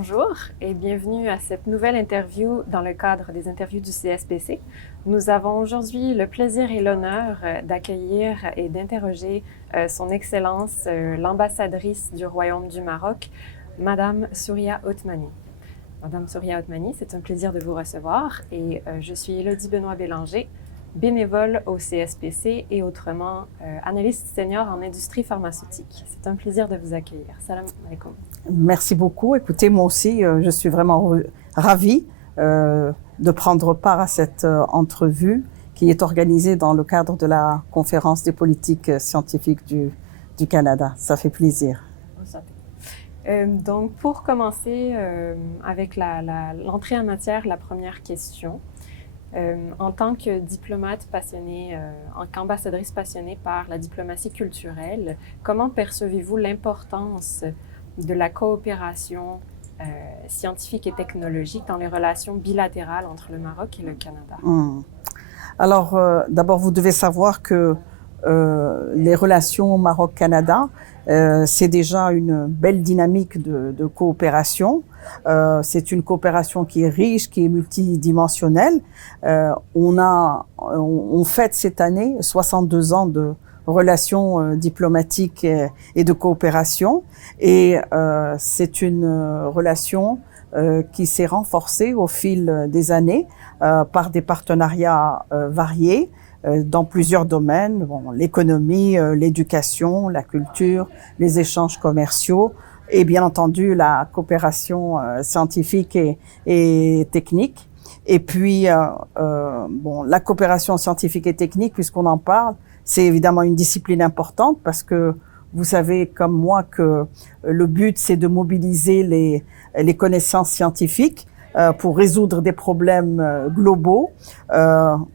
Bonjour et bienvenue à cette nouvelle interview dans le cadre des interviews du CSPC. Nous avons aujourd'hui le plaisir et l'honneur d'accueillir et d'interroger Son Excellence, l'ambassadrice du Royaume du Maroc, Madame Souria Othmani. Madame Souria Othmani, c'est un plaisir de vous recevoir et je suis Élodie Benoît-Bélanger, bénévole au CSPC et autrement analyste senior en industrie pharmaceutique. C'est un plaisir de vous accueillir. Salam alaikum. Merci beaucoup. Écoutez, moi aussi, je suis vraiment ravie de prendre part à cette entrevue qui est organisée dans le cadre de la conférence des politiques scientifiques du Canada. Ça fait plaisir. Donc, pour commencer avec l'entrée en matière, la première question. En tant que diplomate passionnée, qu'ambassadrice passionnée par la diplomatie culturelle, comment percevez-vous l'importance de la coopération scientifique et technologique dans les relations bilatérales entre le Maroc et le Canada? Alors, d'abord, vous devez savoir que les relations Maroc-Canada, c'est déjà une belle dynamique de coopération. C'est une coopération qui est riche, qui est multidimensionnelle. On fête cette année 62 ans de relations diplomatiques et de coopération. Et c'est une relation qui s'est renforcée au fil des années par des partenariats variés dans plusieurs domaines, l'économie, l'éducation, la culture, les échanges commerciaux et bien entendu la coopération scientifique et technique. Et puis, la coopération scientifique et technique, puisqu'on en parle, c'est évidemment une discipline importante parce que vous savez comme moi que le but, c'est de mobiliser les connaissances scientifiques pour résoudre des problèmes globaux,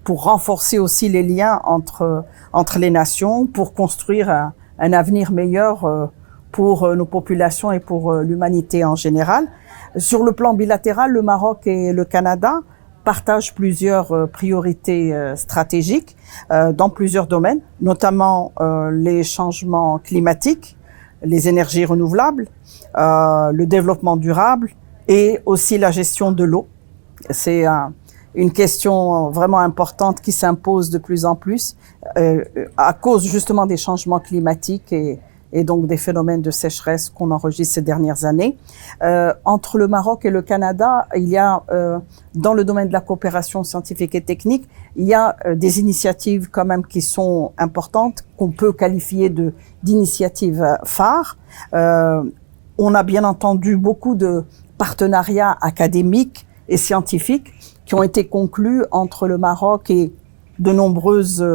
pour renforcer aussi les liens entre les nations, pour construire un avenir meilleur pour nos populations et pour l'humanité en général. Sur le plan bilatéral, le Maroc et le Canada partagent plusieurs priorités stratégiques dans plusieurs domaines, notamment les changements climatiques, les énergies renouvelables, le développement durable et aussi la gestion de l'eau. C'est une question vraiment importante qui s'impose de plus en plus à cause justement des changements climatiques et donc des phénomènes de sécheresse qu'on enregistre ces dernières années. Entre le Maroc et le Canada, il y a, dans le domaine de la coopération scientifique et technique, il y a des initiatives quand même qui sont importantes, qu'on peut qualifier d'initiatives phares. On a bien entendu beaucoup de partenariats académiques et scientifiques qui ont été conclus entre le Maroc et de nombreuses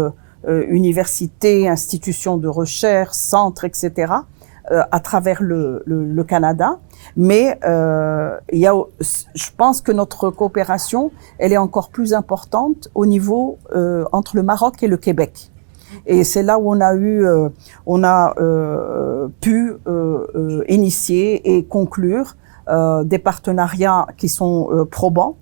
universités, institutions de recherche, centres, etc., à travers le Canada. Mais je pense que notre coopération, elle est encore plus importante au niveau entre le Maroc et le Québec. Et c'est là où on a pu initier et conclure des partenariats qui sont probants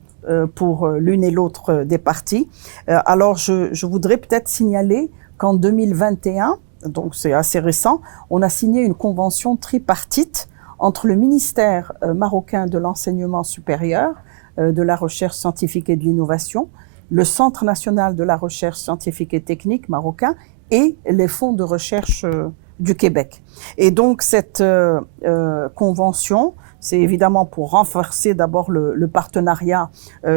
pour l'une et l'autre des parties. Alors, je voudrais peut-être signaler qu'en 2021, donc c'est assez récent, on a signé une convention tripartite entre le ministère marocain de l'enseignement supérieur, de la recherche scientifique et de l'innovation, le Centre national de la recherche scientifique et technique marocain et les fonds de recherche du Québec. Et donc, cette convention, c'est évidemment pour renforcer d'abord le partenariat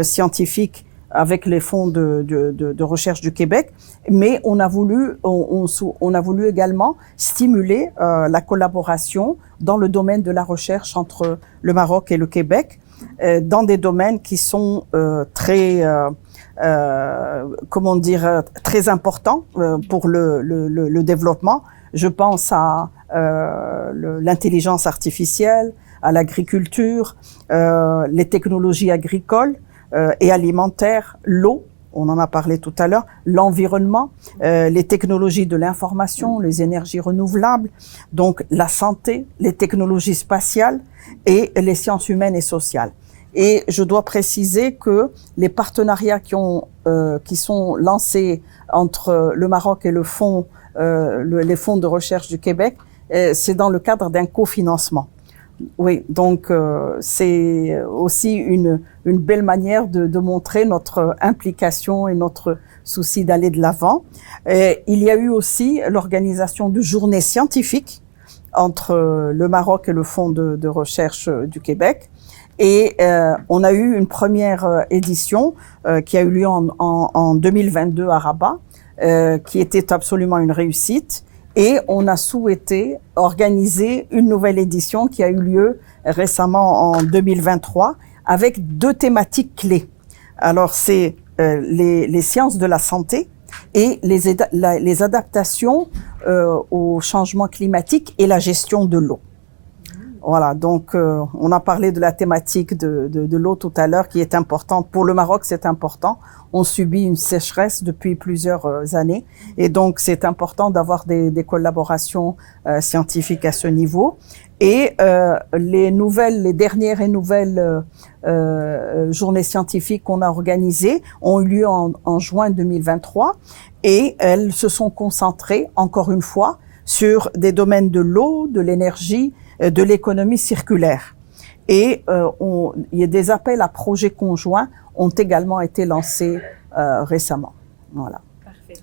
scientifique avec les fonds de recherche du Québec, mais on a voulu également stimuler la collaboration dans le domaine de la recherche entre le Maroc et le Québec, dans des domaines qui sont très importants pour le développement. Je pense à l'intelligence artificielle, à l'agriculture, les technologies agricoles et alimentaires, l'eau, on en a parlé tout à l'heure, l'environnement, les technologies de l'information, les énergies renouvelables, donc la santé, les technologies spatiales et les sciences humaines et sociales. Et je dois préciser que les partenariats qui sont lancés entre le Maroc et les fonds de recherche du Québec, c'est dans le cadre d'un cofinancement. Oui, donc c'est aussi une belle manière de montrer notre implication et notre souci d'aller de l'avant. Il y a eu aussi l'organisation de journées scientifiques entre le Maroc et le Fonds de recherche du Québec. Et on a eu une première édition qui a eu lieu en 2022 à Rabat, qui était absolument une réussite. Et on a souhaité organiser une nouvelle édition qui a eu lieu récemment en 2023 avec deux thématiques clés. Alors, c'est les sciences de la santé et les adaptations au changement climatique et la gestion de l'eau. Voilà, donc on a parlé de la thématique de l'eau tout à l'heure qui est importante. Pour le Maroc, c'est important. On subit une sécheresse depuis plusieurs années et donc c'est important d'avoir des collaborations scientifiques à ce niveau. Et les dernières et nouvelles journées scientifiques qu'on a organisées ont eu lieu en juin 2023 et elles se sont concentrées, encore une fois, sur des domaines de l'eau, de l'énergie, de l'économie circulaire. Et il y a des appels à projets conjoints ont également été lancés récemment. Voilà. Parfait.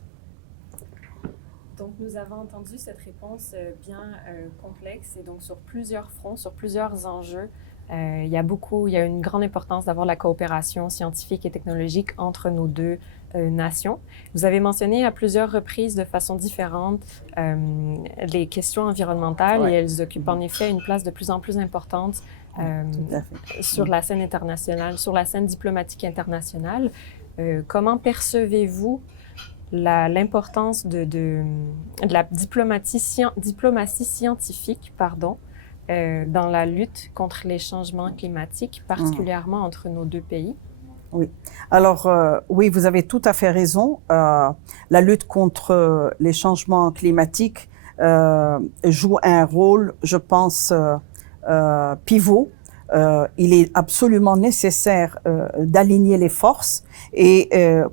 Donc, nous avons entendu cette réponse bien complexe et donc sur plusieurs fronts, sur plusieurs enjeux. Il y a une grande importance d'avoir la coopération scientifique et technologique entre nos deux nations. Vous avez mentionné à plusieurs reprises de façon différente les questions environnementales et elles occupent en effet une place de plus en plus importante sur la scène internationale, sur la scène diplomatique internationale. Comment percevez-vous l'importance de la diplomatie scientifique, dans la lutte contre les changements climatiques, particulièrement entre nos deux pays? Oui. Alors, oui, vous avez tout à fait raison. La lutte contre les changements climatiques joue un rôle, je pense, pivot. Il est absolument nécessaire d'aligner les forces et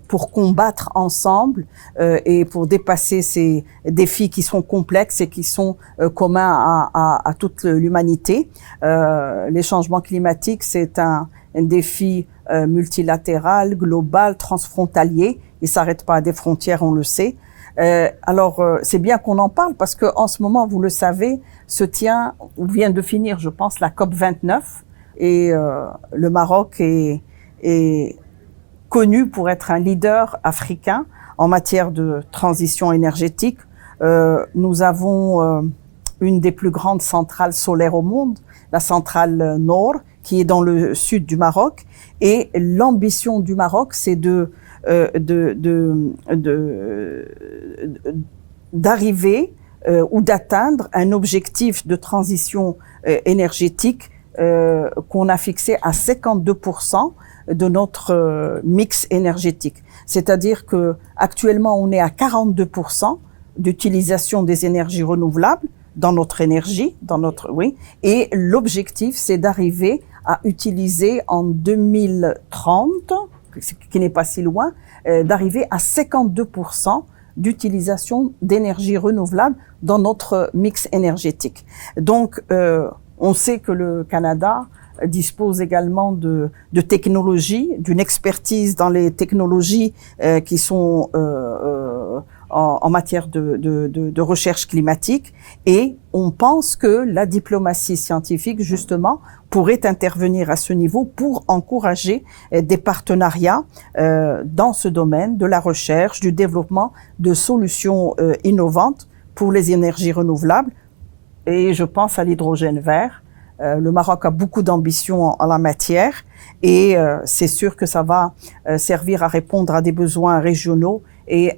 pour combattre ensemble et pour dépasser ces défis qui sont complexes et qui sont communs à toute l'humanité. Les changements climatiques, c'est un défi multilatéral, global, transfrontalier. Il s'arrête pas à des frontières, on le sait. Alors, c'est bien qu'on en parle parce que en ce moment, vous le savez, se tient, ou vient de finir, je pense, la COP 29 et le Maroc est connu pour être un leader africain en matière de transition énergétique. Nous avons une des plus grandes centrales solaires au monde, la centrale Noor, qui est dans le sud du Maroc. Et l'ambition du Maroc, c'est d'arriver ou d'atteindre un objectif de transition énergétique qu'on a fixé à 52% de notre mix énergétique. C'est-à-dire que actuellement on est à 42% d'utilisation des énergies renouvelables dans notre énergie, et l'objectif c'est d'arriver à utiliser en 2030, qui n'est pas si loin, d'arriver à 52% d'utilisation d'énergie renouvelable dans notre mix énergétique. Donc, on sait que le Canada dispose également de technologies, d'une expertise dans les technologies qui sont en matière de recherche climatique, et on pense que la diplomatie scientifique, justement, pourrait intervenir à ce niveau pour encourager des partenariats dans ce domaine de la recherche, du développement de solutions innovantes pour les énergies renouvelables. Et je pense à l'hydrogène vert. Le Maroc a beaucoup d'ambition en la matière et c'est sûr que ça va servir à répondre à des besoins régionaux et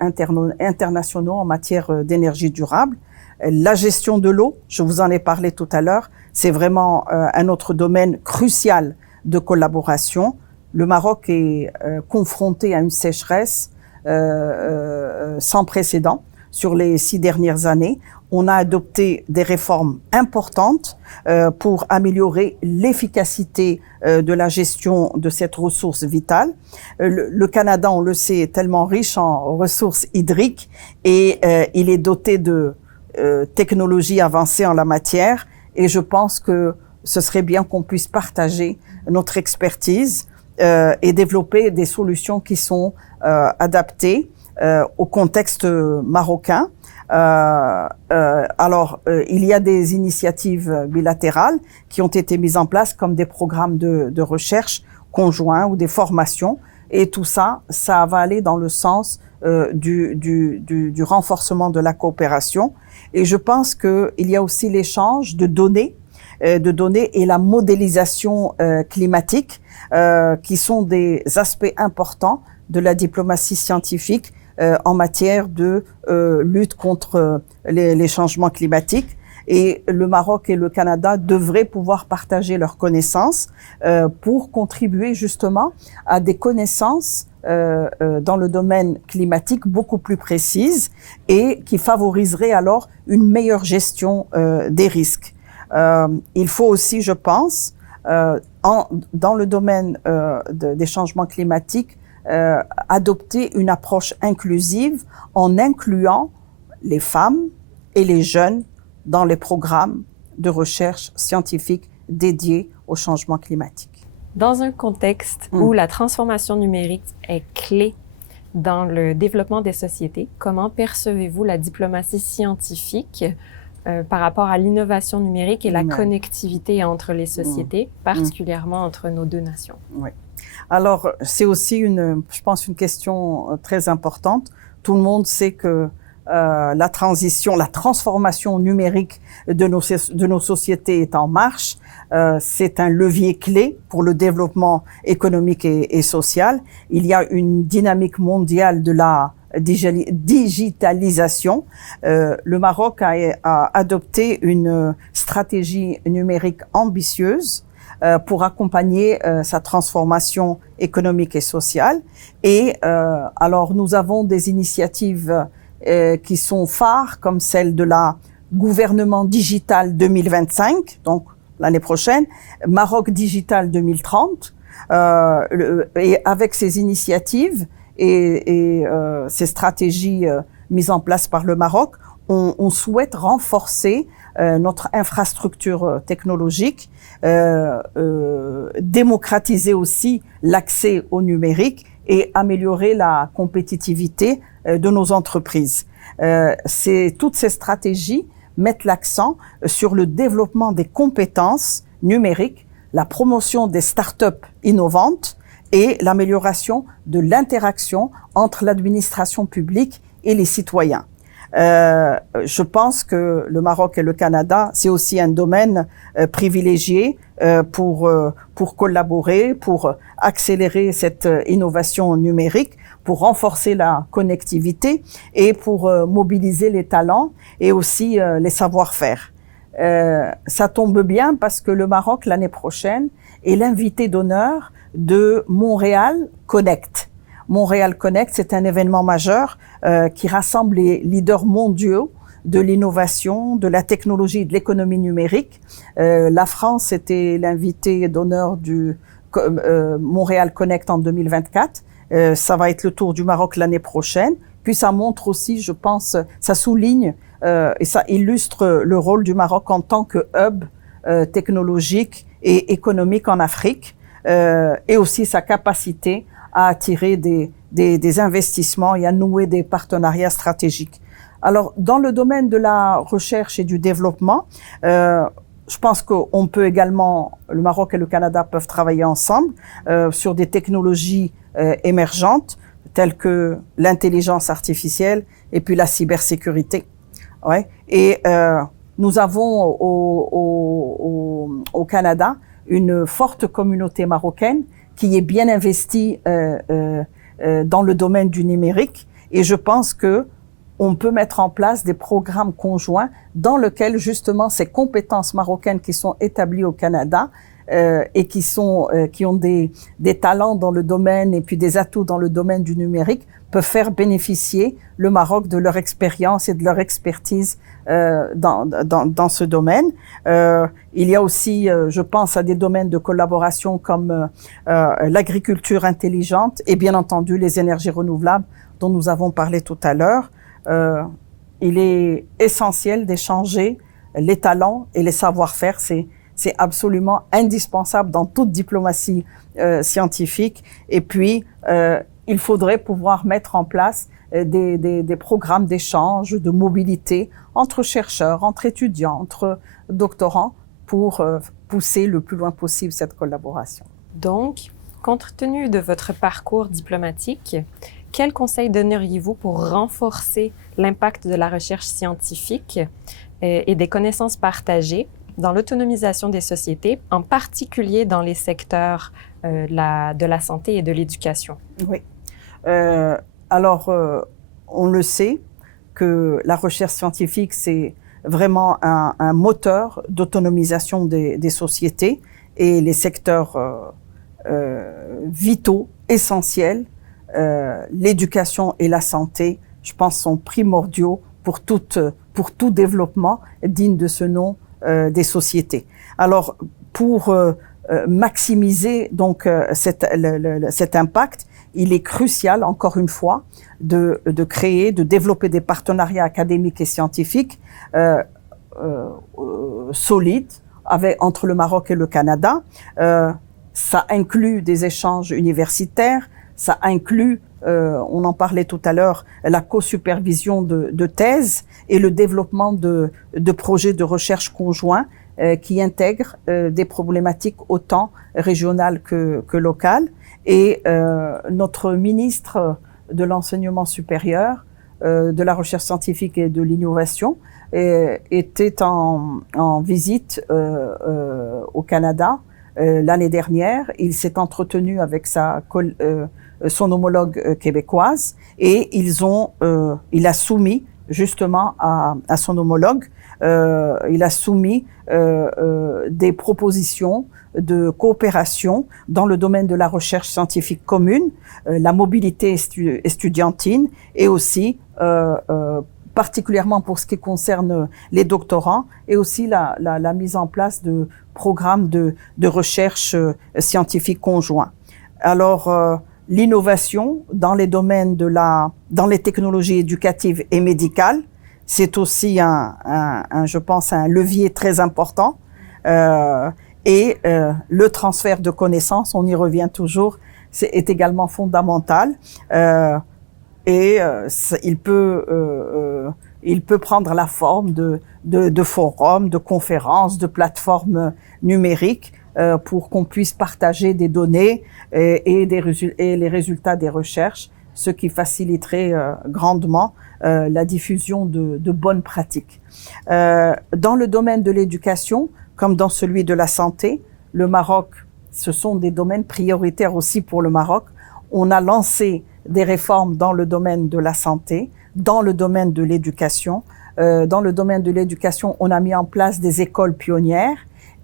internationaux en matière d'énergie durable. La gestion de l'eau, je vous en ai parlé tout à l'heure, c'est vraiment un autre domaine crucial de collaboration. Le Maroc est confronté à une sécheresse sans précédent sur les 6 dernières années. On a adopté des réformes importantes pour améliorer l'efficacité de la gestion de cette ressource vitale. Le Canada, on le sait, est tellement riche en ressources hydriques et il est doté de technologies avancées en la matière. Et je pense que ce serait bien qu'on puisse partager notre expertise et développer des solutions qui sont adaptées au contexte marocain. Il y a des initiatives bilatérales qui ont été mises en place comme des programmes de recherche conjoints ou des formations, et tout ça, ça va aller dans le sens du renforcement de la coopération. Et je pense qu'il y a aussi l'échange de données et la modélisation climatique qui sont des aspects importants de la diplomatie scientifique en matière de lutte contre les changements climatiques. Et le Maroc et le Canada devraient pouvoir partager leurs connaissances pour contribuer justement à des connaissances dans le domaine climatique beaucoup plus précises et qui favoriseraient alors une meilleure gestion des risques. Il faut aussi, je pense, dans le domaine des changements climatiques, adopter une approche inclusive en incluant les femmes et les jeunes dans les programmes de recherche scientifique dédiés au changement climatique. Dans un contexte où la transformation numérique est clé dans le développement des sociétés, comment percevez-vous la diplomatie scientifique par rapport à l'innovation numérique et la connectivité entre les sociétés, particulièrement entre nos deux nations? Oui. Alors, c'est aussi je pense, une question très importante. Tout le monde sait que la transformation numérique de nos sociétés est en marche. C'est un levier clé pour le développement économique et social. Il y a une dynamique mondiale de la digitalisation. Le Maroc a adopté une stratégie numérique ambitieuse pour accompagner sa transformation économique et sociale. Et alors, nous avons des initiatives qui sont phares, comme celle de la Gouvernement Digital 2025, donc l'année prochaine, Maroc Digital 2030, et avec ces initiatives et ces stratégies mises en place par le Maroc, on souhaite renforcer notre infrastructure technologique, démocratiser aussi l'accès au numérique et améliorer la compétitivité de nos entreprises. Toutes ces stratégies mettent l'accent sur le développement des compétences numériques, la promotion des startups innovantes et l'amélioration de l'interaction entre l'administration publique et les citoyens. Je pense que le Maroc et le Canada, c'est aussi un domaine privilégié pour collaborer, pour accélérer cette innovation numérique, pour renforcer la connectivité et pour mobiliser les talents et aussi les savoir-faire. Ça tombe bien parce que le Maroc, l'année prochaine, est l'invité d'honneur de Montréal Connect. Montréal Connect, c'est un événement majeur qui rassemble les leaders mondiaux de l'innovation, de la technologie et de l'économie numérique. La France était l'invité d'honneur du Montréal Connect en 2024. Ça va être le tour du Maroc l'année prochaine. Puis ça montre aussi, je pense, ça souligne et ça illustre le rôle du Maroc en tant que hub technologique et économique en Afrique, et aussi sa capacité à attirer des investissements et à nouer des partenariats stratégiques. Alors, dans le domaine de la recherche et du développement, je pense qu'on peut également, le Maroc et le Canada peuvent travailler ensemble sur des technologies émergentes telles que l'intelligence artificielle et puis la cybersécurité. Ouais. Et nous avons au Canada une forte communauté marocaine qui est bien investie dans le domaine du numérique, et je pense que on peut mettre en place des programmes conjoints dans lesquels justement ces compétences marocaines qui sont établies au Canada et qui ont des talents dans le domaine et puis des atouts dans le domaine du numérique peuvent faire bénéficier le Maroc de leur expérience et de leur expertise dans ce domaine. Il y a aussi, je pense, à des domaines de collaboration comme l'agriculture intelligente et bien entendu les énergies renouvelables dont nous avons parlé tout à l'heure. Il est essentiel d'échanger les talents et les savoir-faire. c'est absolument indispensable dans toute diplomatie scientifique. Et puis, il faudrait pouvoir mettre en place des programmes d'échange, de mobilité entre chercheurs, entre étudiants, entre doctorants pour pousser le plus loin possible cette collaboration. Donc, compte tenu de votre parcours diplomatique, quels conseils donneriez-vous pour renforcer l'impact de la recherche scientifique et des connaissances partagées dans l'autonomisation des sociétés, en particulier dans les secteurs de la santé et de l'éducation? Oui. Alors, on le sait que la recherche scientifique, c'est vraiment un moteur d'autonomisation des sociétés, et les secteurs vitaux, essentiels, l'éducation et la santé, je pense, sont primordiaux pour tout développement digne de ce nom des sociétés. Alors, pour maximiser donc cet impact, il est crucial, encore une fois, de créer, de développer des partenariats académiques et scientifiques solides entre le Maroc et le Canada. Ça inclut des échanges universitaires, ça inclut, on en parlait tout à l'heure, la co-supervision de thèses et le développement de projets de recherche conjoints qui intègrent des problématiques autant régionales que locales. Et notre ministre de l'Enseignement supérieur, de la recherche scientifique et de l'innovation était en visite au Canada l'année dernière. Il s'est entretenu avec son homologue québécoise, et il a soumis justement à son homologue, il a soumis des propositions de coopération dans le domaine de la recherche scientifique commune, la mobilité estudiantine, et aussi particulièrement pour ce qui concerne les doctorants, et aussi la mise en place de programmes de recherche scientifique conjoints. Alors, l'innovation dans les domaines dans les technologies éducatives et médicales, c'est aussi je pense, un levier très important. Et le transfert de connaissances, on y revient toujours, est également fondamental. Il peut prendre la forme de forums, de conférences, de plateformes numériques pour qu'on puisse partager des données et les résultats des recherches, ce qui faciliterait grandement la diffusion de bonnes pratiques. Dans le domaine de l'éducation, comme dans celui de la santé, le Maroc, ce sont des domaines prioritaires aussi pour le Maroc. On a lancé des réformes dans le domaine de la santé, dans le domaine de l'éducation. Dans le domaine de l'éducation, on a mis en place des écoles pionnières,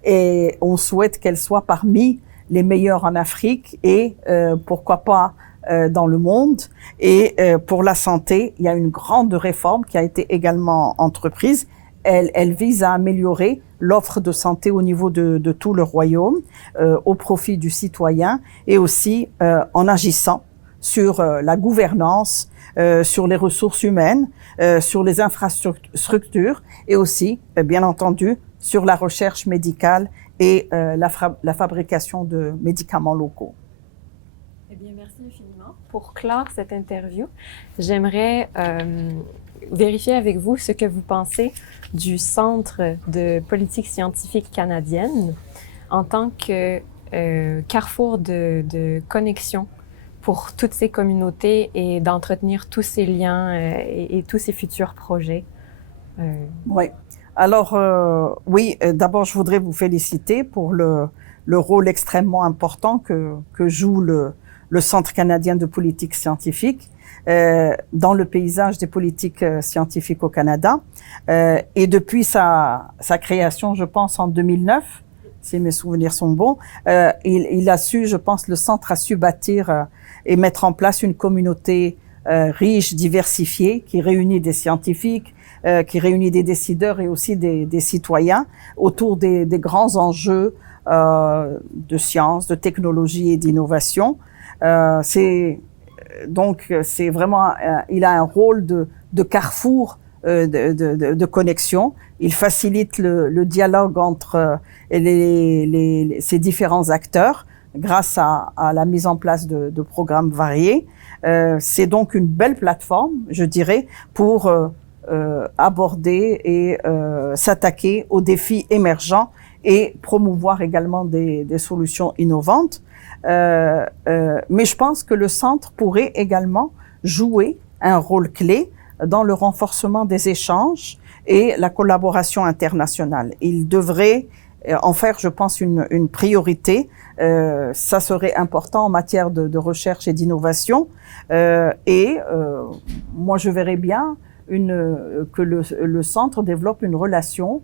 et on souhaite qu'elles soient parmi les meilleures en Afrique et pourquoi pas dans le monde. Et pour la santé, il y a une grande réforme qui a été également entreprise. Elle vise à améliorer l'offre de santé au niveau de tout le royaume, au profit du citoyen, et aussi en agissant sur la gouvernance, sur les ressources humaines, sur les infrastructures, et aussi, bien entendu, sur la recherche médicale et la fabrication de médicaments locaux. Eh bien, merci infiniment. Pour clore cette interview, j'aimerais vérifier avec vous ce que vous pensez du Centre de politique scientifique canadienne en tant que carrefour de connexion pour toutes ces communautés et d'entretenir tous ces liens et tous ces futurs projets. Oui. Alors, oui, d'abord, je voudrais vous féliciter pour le rôle extrêmement important que joue le Centre canadien de politique scientifique dans le paysage des politiques scientifiques au Canada. Et depuis sa création, je pense, en 2009, si mes souvenirs sont bons, il a su, je pense, le Centre a su bâtir et mettre en place une communauté riche, diversifiée, qui réunit des scientifiques, qui réunit des décideurs et aussi des citoyens autour des grands enjeux de science, de technologie et d'innovation. Donc, c'est vraiment, il a un rôle de carrefour de connexion. Il facilite le dialogue entre ces différents acteurs grâce à la mise en place de programmes variés. C'est donc une belle plateforme, je dirais, pour aborder et s'attaquer aux défis émergents et promouvoir également des solutions innovantes. Mais je pense que le centre pourrait également jouer un rôle clé dans le renforcement des échanges et la collaboration internationale. Il devrait en faire, je pense, une priorité. Ça serait important en matière de recherche et d'innovation. Moi, je verrais bien que le centre développe une relation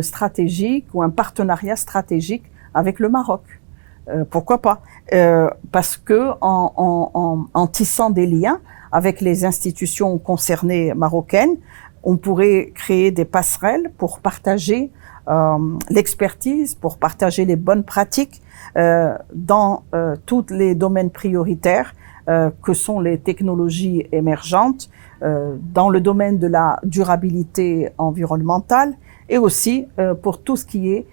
stratégique ou un partenariat stratégique avec le Maroc. Pourquoi pas? Parce que en tissant des liens avec les institutions concernées marocaines, on pourrait créer des passerelles pour partager l'expertise, pour partager les bonnes pratiques dans tous les domaines prioritaires que sont les technologies émergentes, dans le domaine de la durabilité environnementale et aussi pour tout ce qui est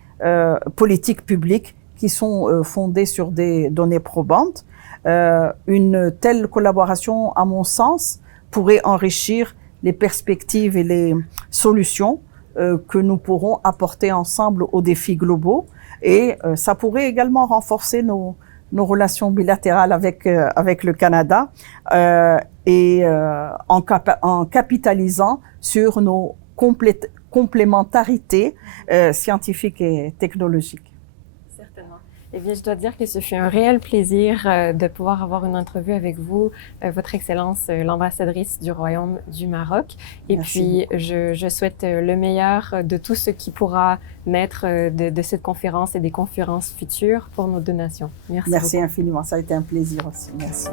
politique publique qui sont fondées sur des données probantes. Une telle collaboration, à mon sens, pourrait enrichir les perspectives et les solutions que nous pourrons apporter ensemble aux défis globaux. Et ça pourrait également renforcer nos relations bilatérales avec le Canada en capitalisant sur nos complémentarités scientifiques et technologiques. Certainement. Eh bien, je dois dire que ce fut un réel plaisir de pouvoir avoir une entrevue avec vous, Votre Excellence, l'ambassadrice du Royaume du Maroc. Et Merci puis, je souhaite le meilleur de tout ce qui pourra naître de cette conférence et des conférences futures pour nos deux nations. Merci beaucoup. Infiniment, ça a été un plaisir aussi. Merci.